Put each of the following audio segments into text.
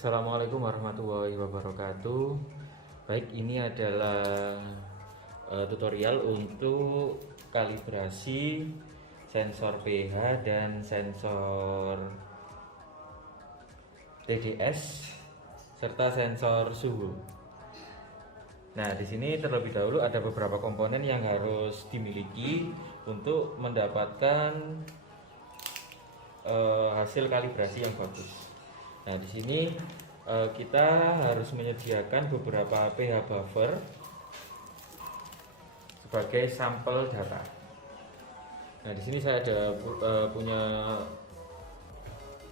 Assalamualaikum warahmatullahi wabarakatuh. Baik, ini adalah tutorial untuk kalibrasi sensor pH dan sensor TDS serta sensor suhu. Nah, di sini terlebih dahulu ada beberapa komponen yang harus dimiliki untuk mendapatkan hasil kalibrasi yang bagus. Nah, di sini kita harus menyediakan beberapa pH buffer sebagai sampel data. Nah, di sini saya ada punya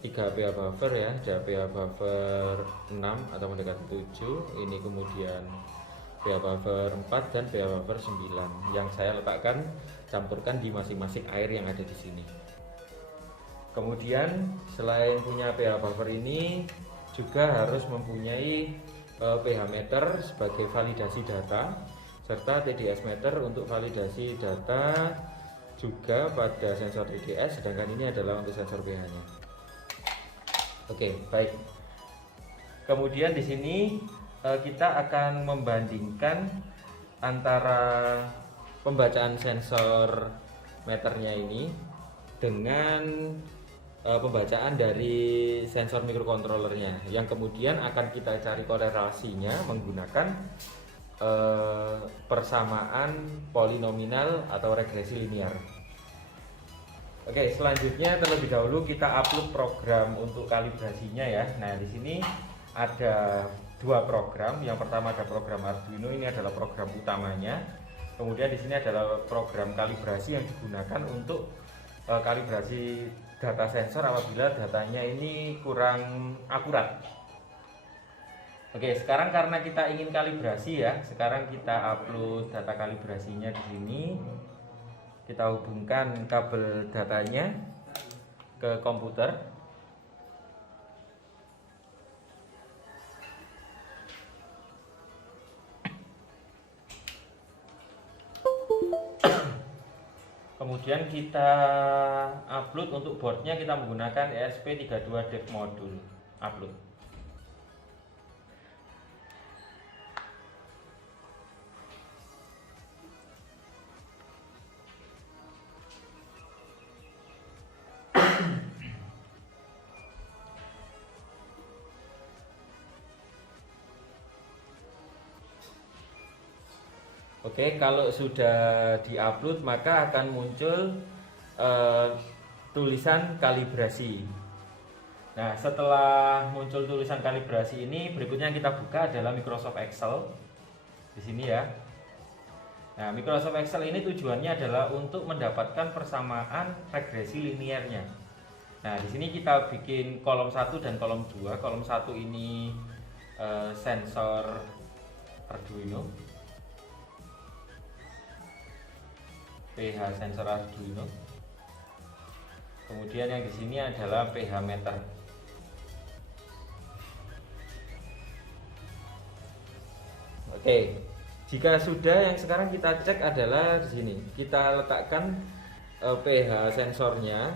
3 pH buffer ya, ada pH buffer 6 atau mendekati 7, ini kemudian pH buffer 4 dan pH buffer 9 yang saya letakkan campurkan di masing-masing air yang ada di sini. Kemudian selain punya pH buffer ini juga harus mempunyai pH meter sebagai validasi data serta TDS meter untuk validasi data juga pada sensor TDS, sedangkan ini adalah untuk sensor pH-nya. Oke, baik. Kemudian di sini kita akan membandingkan antara pembacaan sensor meternya ini dengan pembacaan dari sensor microcontrollernya, yang kemudian akan kita cari korelasinya menggunakan persamaan polinominal atau regresi linear. Oke, selanjutnya terlebih dahulu kita upload program untuk kalibrasinya ya. Nah, di sini ada 2 program. Yang pertama ada program Arduino, ini adalah program utamanya. Kemudian di sini adalah program kalibrasi yang digunakan untuk kalibrasi data sensor apabila datanya ini kurang akurat. Oke, sekarang karena kita ingin kalibrasi ya, sekarang kita upload data kalibrasinya di sini. Kita hubungkan kabel datanya ke komputer. Kemudian kita upload untuk boardnya, kita menggunakan ESP32 dev modul upload. Oke, kalau sudah diupload maka akan muncul tulisan kalibrasi. Nah, setelah muncul tulisan kalibrasi ini, berikutnya yang kita buka adalah Microsoft Excel di sini ya. Nah, Microsoft Excel ini tujuannya adalah untuk mendapatkan persamaan regresi linearnya. Nah, di sini kita bikin kolom 1 dan kolom 2. Kolom 1 ini sensor Arduino, pH sensor Arduino. Kemudian yang di sini adalah pH meter. Oke, jika sudah, yang sekarang kita cek adalah di sini. Kita letakkan pH sensornya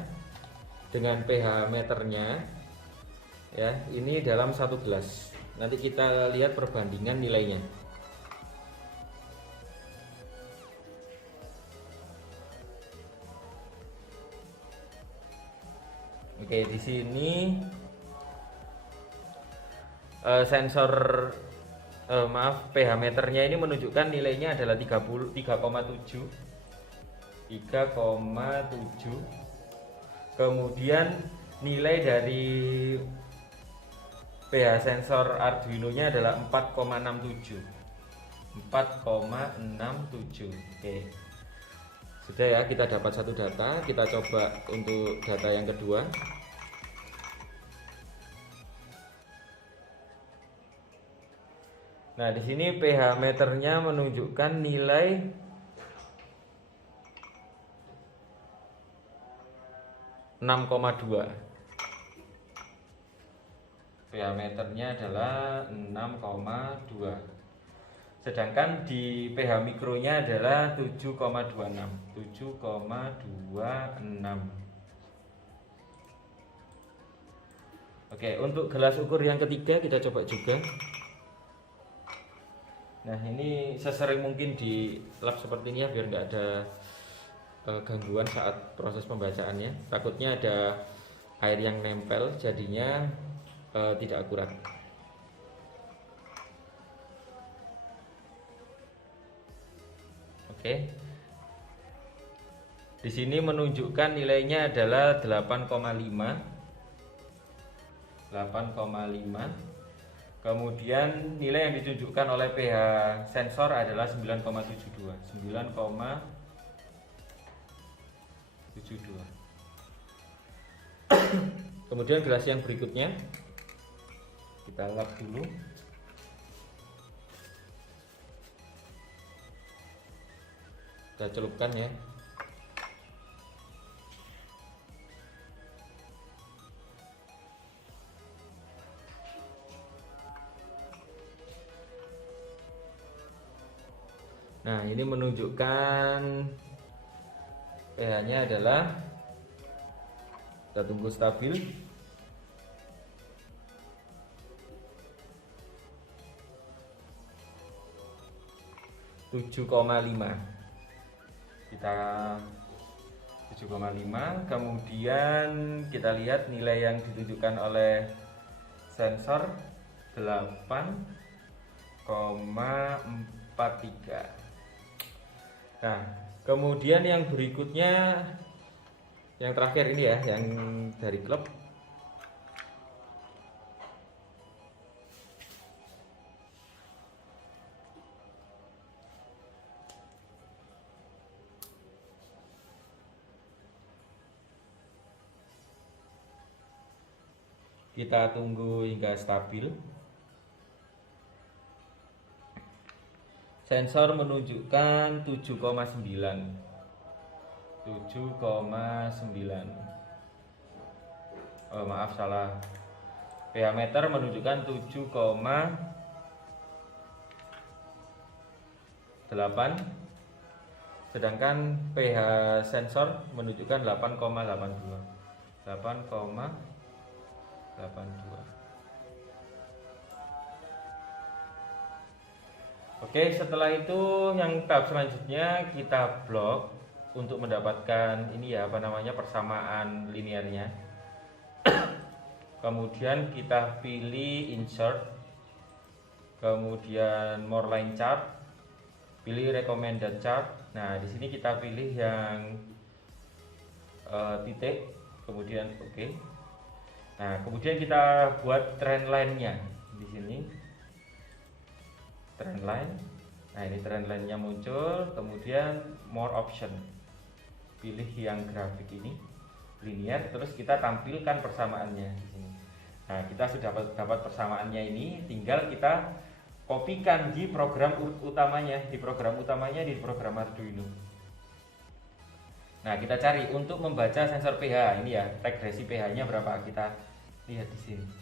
dengan pH meternya ya, ini dalam satu gelas. Nanti kita lihat perbandingan nilainya. Oke, di sini sensor pH meternya ini menunjukkan nilainya adalah 3,7. Kemudian nilai dari pH sensor Arduino-nya adalah 4,67. Oke. Sudah ya, kita dapat satu data, kita coba untuk data yang kedua. Nah, di sini pH meternya menunjukkan nilai 6,2. pH meternya adalah 6,2. Sedangkan di pH mikronya adalah 7,26. Oke, untuk gelas ukur yang ketiga kita coba juga. Nah, ini sesering mungkin di lab seperti ini ya, biar nggak ada gangguan saat proses pembacaannya. Takutnya ada air yang nempel, jadinya tidak akurat. Oke. Di sini menunjukkan nilainya adalah 8,5. 8,5. Kemudian nilai yang ditunjukkan oleh pH sensor adalah 9,72. 9,72. Kemudian gelas yang berikutnya kita lap dulu. Kita celupkan ya. Nah, ini menunjukkan pH-nya adalah, kita tunggu stabil. Kita 7,5. Kemudian kita lihat nilai yang ditunjukkan oleh sensor 8,43. Nah, kemudian yang berikutnya, yang terakhir ini ya, yang dari klub. Kita tunggu hingga stabil. Sensor menunjukkan 7,9. 7,9. Oh, maaf, salah. pH meter menunjukkan 7,8. Sedangkan pH sensor menunjukkan 8,82. 8,82. Oke, setelah itu yang tahap selanjutnya kita blok untuk mendapatkan ini ya, apa namanya, persamaan linearnya. Kemudian kita pilih insert, kemudian more line chart, pilih recommended chart. Nah, di sini kita pilih yang titik, kemudian oke. Nah, kemudian kita buat trend line-nya di sini. Trend line. Nah, ini trend line-nya muncul, kemudian more option. Pilih yang grafik ini, linear, terus kita tampilkan persamaannya di sini. Nah, kita sudah dapat persamaannya ini, tinggal kita kopikan di program utamanya, di program Arduino. Nah, kita cari untuk membaca sensor pH ini ya, regresi pH-nya berapa, kita lihat di sini.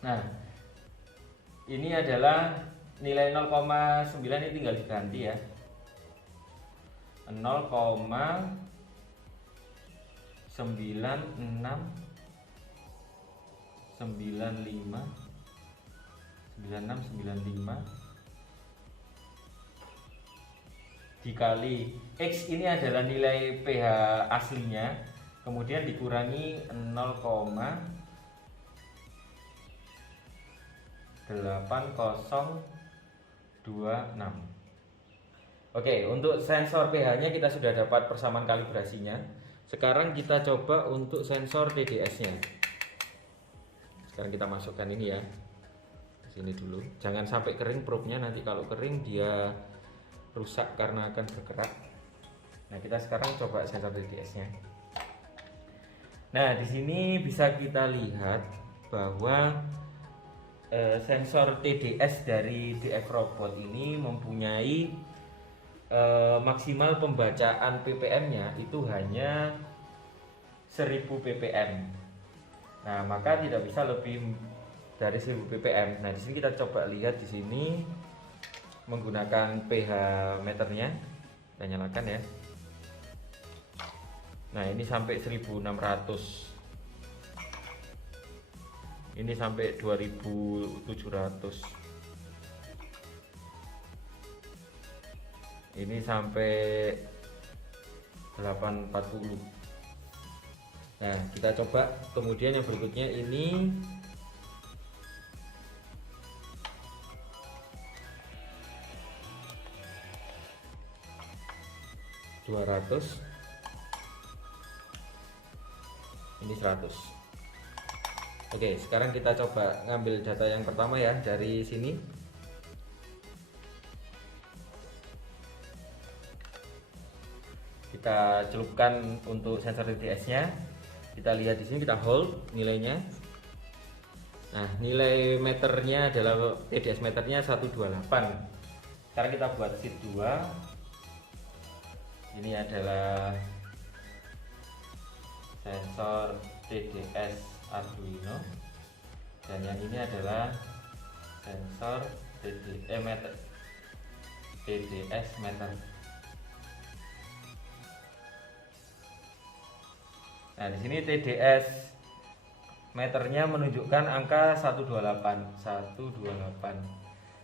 Nah, ini adalah nilai 0,9, ini tinggal diganti ya. 0,9695 dikali X, ini adalah nilai pH aslinya, kemudian dikurangi 0,8026. Oke, untuk sensor pH-nya kita sudah dapat persamaan kalibrasinya. Sekarang kita coba untuk sensor TDS-nya. Sekarang kita masukkan ini ya, ke sini dulu. Jangan sampai kering probe-nya, nanti kalau kering dia rusak karena akan bergerak. Nah, kita sekarang coba sensor TDS-nya. Nah, di sini bisa kita lihat bahwa sensor TDS dari DF Robot ini mempunyai maksimal pembacaan ppm-nya itu hanya 1000 ppm. Nah, maka tidak bisa lebih dari 1000 ppm. Nah, di sini kita coba lihat di sini menggunakan pH meternya. Kita nyalakan ya. Nah, ini sampai 1600. Ini sampai 2700. Ini sampai 840. Nah, kita coba kemudian yang berikutnya ini (200). Ini 100. Oke, sekarang kita coba ngambil data yang pertama ya dari sini. Kita celupkan untuk sensor TDS-nya. Kita lihat di sini, kita hold nilainya. Nah, nilai meternya adalah TDS meternya 128. Sekarang kita buat sheet 2. Ini adalah sensor TDS Arduino, dan yang ini adalah sensor TDS meter. Nah, di sini TDS meternya menunjukkan angka 128.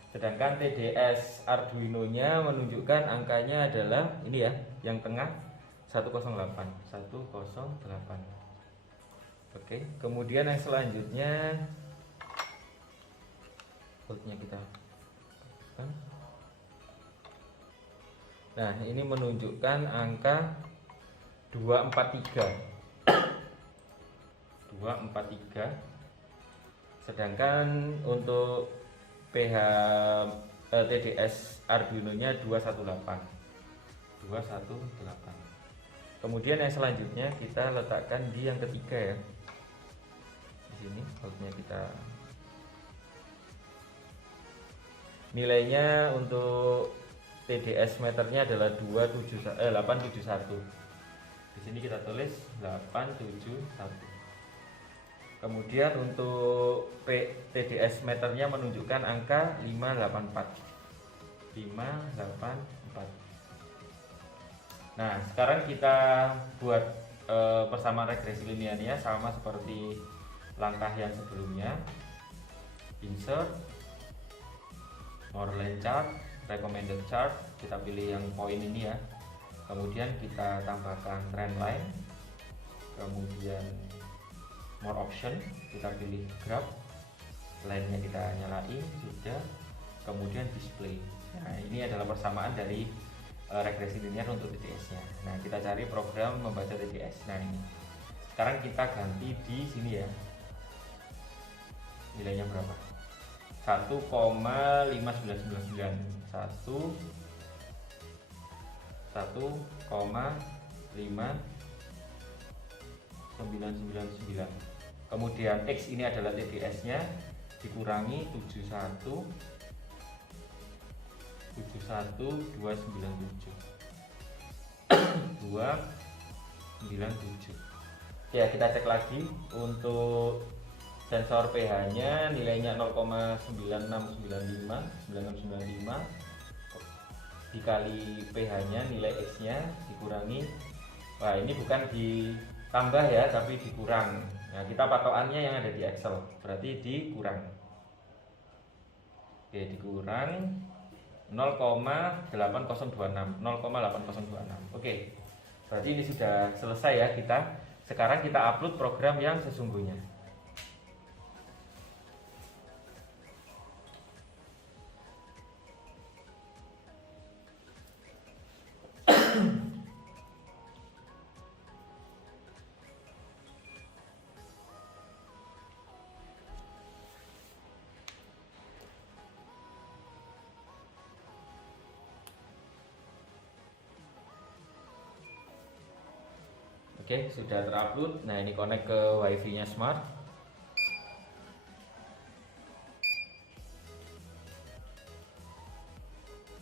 Sedangkan TDS Arduino-nya menunjukkan angkanya adalah ini ya, yang tengah 108. Oke, kemudian yang selanjutnya voltnya kita. Nah, ini menunjukkan angka 243. Sedangkan untuk pH TDS Arduino-nya 218. Kemudian yang selanjutnya kita letakkan di yang ketiga ya. Di sini voltnya kita. Nilainya untuk TDS meternya adalah 871. Di sini kita tulis 871. Kemudian untuk TDS meternya menunjukkan angka 584. Nah, sekarang kita buat persamaan regresi linearnya sama seperti langkah yang sebelumnya. Insert, more line chart, recommended chart, kita pilih yang poin ini ya. Kemudian kita tambahkan trend line. Kemudian more option, kita pilih graph, line-nya kita nyalain, sudah. Kemudian display. Nah, ini adalah persamaan dari regresi linear untuk TDS-nya. Nah, kita cari program membaca TDS. Nah, ini. Sekarang kita ganti di sini ya. Nilainya berapa? 1,5999. 1,5999. Kemudian X ini adalah TDS-nya, dikurangi 71297. Ya, kita cek lagi untuk sensor pH-nya, nilainya 0,9695 dikali pH-nya, nilai X-nya dikurangi. Wah, ini bukan ditambah ya, tapi dikurang. Nah, kita patokannya yang ada di Excel, berarti dikurang. Oke, dikurang 0,8026. Oke, berarti ini sudah selesai ya kita. Sekarang kita upload program yang sesungguhnya. Oke, sudah terupload. Nah, ini connect ke WiFi-nya Smart.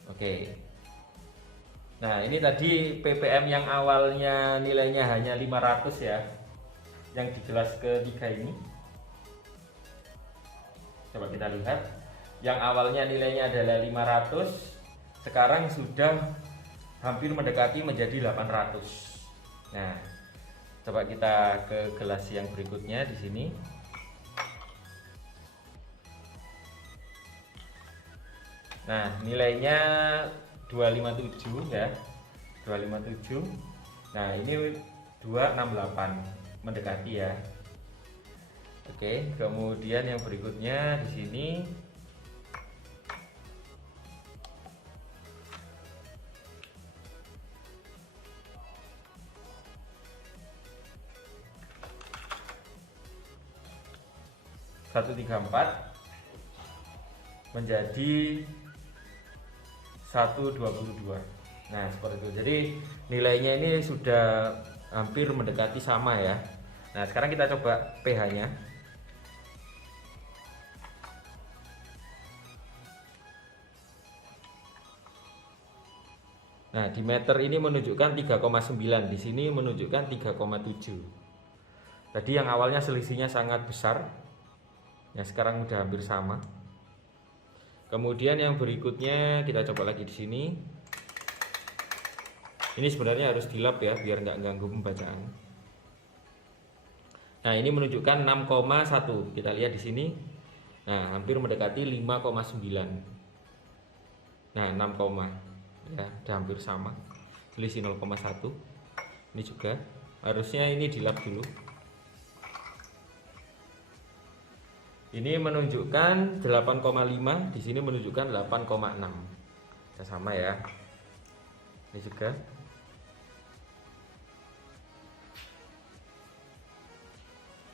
Oke. Nah, ini tadi ppm yang awalnya nilainya hanya 500 ya. Yang di kelas ketiga ini. Coba kita lihat. Yang awalnya nilainya adalah 500, sekarang sudah hampir mendekati menjadi 800. Nah, coba kita ke gelas yang berikutnya di sini. Nah, nilainya 257 ya. 257. Nah, ini 268, mendekati ya. Oke, kemudian yang berikutnya di sini (134) menjadi 122. Nah, seperti itu. Jadi nilainya ini sudah hampir mendekati sama ya. Nah, sekarang kita coba pH-nya. Nah, di meter ini menunjukkan 3,9, di sini menunjukkan 3,7. Tadi yang awalnya selisihnya sangat besar, ya sekarang udah hampir sama. Kemudian yang berikutnya kita coba lagi di sini. Ini sebenarnya harus dilap ya, biar nggak ganggu pembacaan. Nah, ini menunjukkan 6,1. Kita lihat di sini. Nah, hampir mendekati 5,9. Nah, 6, ya udah hampir sama, selisih 0,1. Ini juga harusnya ini dilap dulu. Ini menunjukkan 8,5, di sini menunjukkan 8,6. Ya, sama ya. Ini juga.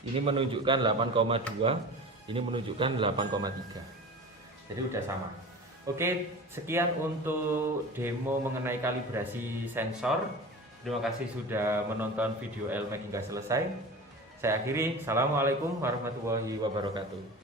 Ini menunjukkan 8,2, ini menunjukkan 8,3. Jadi udah sama. Oke, sekian untuk demo mengenai kalibrasi sensor. Terima kasih sudah menonton video LMAX hingga selesai. Saya akhiri. Assalamualaikum warahmatullahi wabarakatuh.